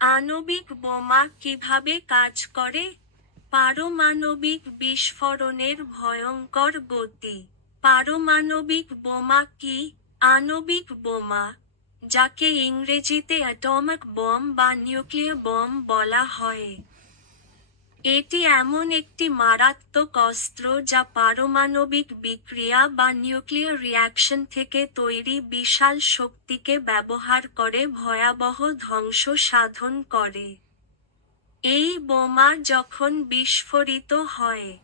আণবিক বোমা কীভাবে কাজ করে? পারমাণবিক বিস্ফোরণের ভয়ঙ্কর গতি। পারমাণবিক বোমা কি? আণবিক বোমা, যাকে ইংরেজিতে অ্যাটমিক বম বা নিউক্লিয়ার বম বলা হয়। এটি এমন একটি মারাত্মক অস্ত্র যা পারমাণবিক বিক্রিয়া বা নিউক্লিয়ার রিঅ্যাকশন থেকে তৈরি বিশাল শক্তিকে ব্যবহার করে ভয়াবহ ধ্বংস সাধন করে। এই বোমা যখন বিস্ফোরিত হয়,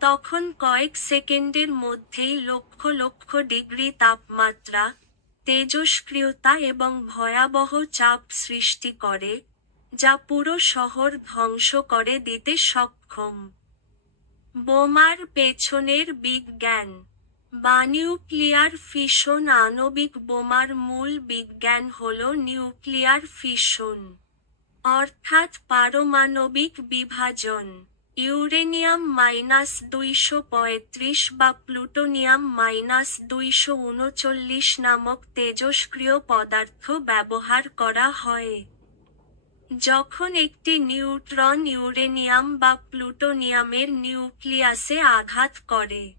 তখন কয়েক সেকেন্ডের মধ্যেই লক্ষ লক্ষ ডিগ্রি তাপমাত্রা, তেজস্ক্রিয়তা এবং ভয়াবহ চাপ সৃষ্টি করে। যা পুরো শহর ধ্বংস করে দিতে সক্ষম। বোমার পেছনের বিজ্ঞান। বানিউক্লিয়ার ফিশন আণবিক বোমার মূল বিজ্ঞান হল নিউক্লিয়ার ফিশন অর্থাৎ পারমাণবিক বিভাজন। ইউরেনিয়াম মাইনাস দুইশো পঁয়ত্রিশ বা প্লুটোনিয়াম মাইনাস দুইশো উনচল্লিশ নামক তেজস্ক্রিয় পদার্থ ব্যবহার করা হয়। যখন একটি নিউট্রন ইউরেনিয়াম বা প্লুটোনিয়ামের নিউক্লিয়াসে আঘাত করে,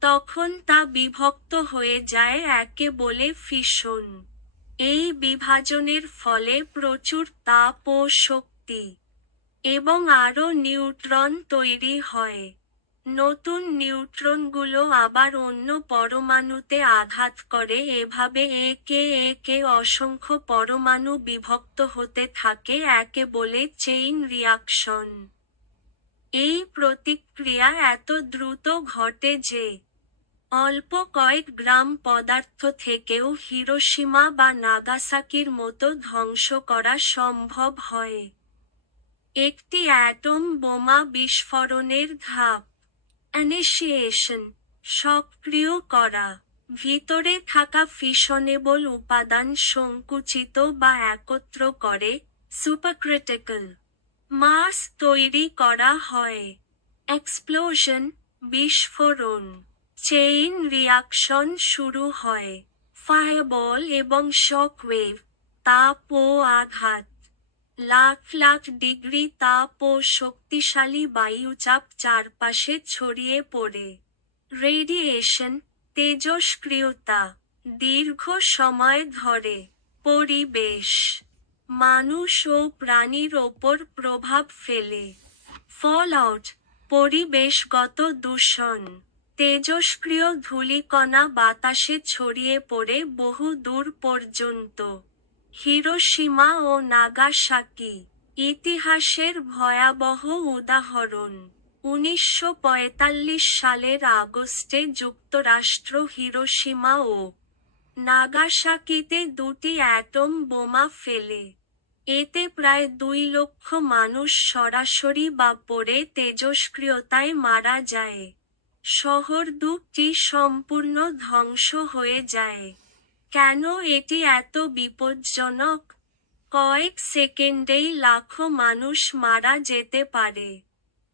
তখন তা বিভক্ত হয়ে যায় একে বলে ফিশন এই বিভাজনের ফলে প্রচুর তাপ ও শক্তি এবং আরও নিউট্রন তৈরি হয়। নতুন নিউট্রনগুলো আবার অন্য পরমাণুতে আঘাত করে। এভাবে একে একে অসংখ্য পরমাণু বিভক্ত হতে থাকে, একে বলে চেইন রিয়াকশন এই প্রতিক্রিয়া এত দ্রুত ঘটে যে, অল্প কয়েক গ্রাম পদার্থ থেকেও হিরোশিমা বা নাগাসাকির মতো ধ্বংস করা সম্ভব হয়। একটি অ্যাটম বোমা বিস্ফোরণের ধাপ। অ্যানিশিয়েশন সক্রিয় করা, ভিতরে থাকা ফিশনেবল উপাদান সংকুচিত বা একত্র করে সুপারক্রিটিক্যাল মাস তৈরি করা হয় এক্সপ্লোশন বিস্ফোরণ চেইন রিয়াকশন শুরু হয় ফায়ারবল এবং শকওয়েভ তাপ ও আঘাত। লাখ লাখ ডিগ্রি তাপ ও শক্তিশালী বায়ুচাপ চারপাশে ছড়িয়ে পড়ে। রেডিয়েশন তেজস্ক্রিয়তা, দীর্ঘ সময় ধরে, পরিবেশ, মানুষ ও প্রাণীর ওপর প্রভাব ফেলে। ফল আউট পরিবেশগত দূষণ, তেজস্ক্রিয় ধূলিকণা বাতাসে ছড়িয়ে পড়ে বহু দূর পর্যন্ত। হিরোশিমা ও নাগাসাকি ইতিহাসের ভয়াবহ উদাহরণ। উনিশশো পঁয়তাল্লিশ সালের আগস্টে যুক্তরাষ্ট্র হিরোশিমা ও নাগাসাকিতে দুটি অ্যাটম বোমা ফেলে। এতে প্রায় দুই লক্ষ মানুষ সরাসরি বা পড়ে তেজস্ক্রিয়তায় মারা যায়। শহর দুটি সম্পূর্ণ ধ্বংস হয়ে যায়। কেন এটি এত বিপজ্জনক? কয়েক সেকেন্ডেই লাখো মানুষ মারা যেতে পারে।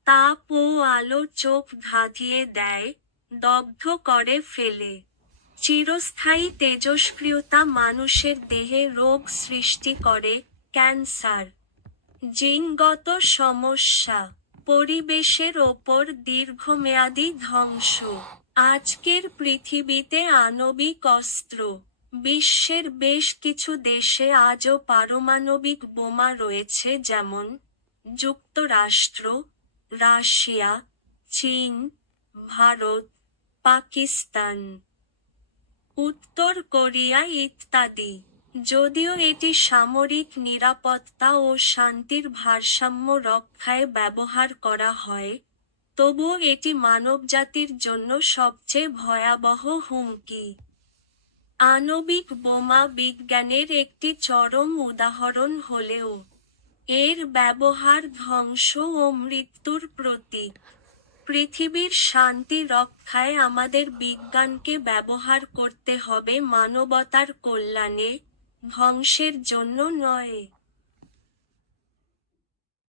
তাপ ও আলো চোখ ধাঁধিয়ে দেয়, দগ্ধ করে ফেলে। চিরস্থায়ী তেজস্ক্রিয়তা মানুষের দেহে রোগ সৃষ্টি করে, ক্যান্সার। জিনগত সমস্যা, পরিবেশের ওপর দীর্ঘমেয়াদী ধ্বংস। আজকের পৃথিবীতে আণবিক অস্ত্র বিশ্বের বেশ কিছু দেশে আজও পারমাণবিক বোমা রয়েছে, যেমন যুক্তরাষ্ট্র, রাশিয়া, চীন, ভারত, পাকিস্তান, উত্তর কোরিয়া ইত্যাদি। যদিও এটি সামরিক নিরাপত্তা ও শান্তির ভারসাম্য রক্ষায় ব্যবহার করা হয়, তবুও এটি মানবজাতির জন্য সবচেয়ে ভয়াবহ হুমকি। আণবিক বোমা বিজ্ঞানের একটি চরম উদাহরণ হলেও, এর ব্যবহার ধ্বংস ও মৃত্যুর প্রতীক। পৃথিবীর শান্তি রক্ষায় আমাদের বিজ্ঞানকে ব্যবহার করতে হবে মানবতার কল্যাণে, ধ্বংসের জন্য নয়।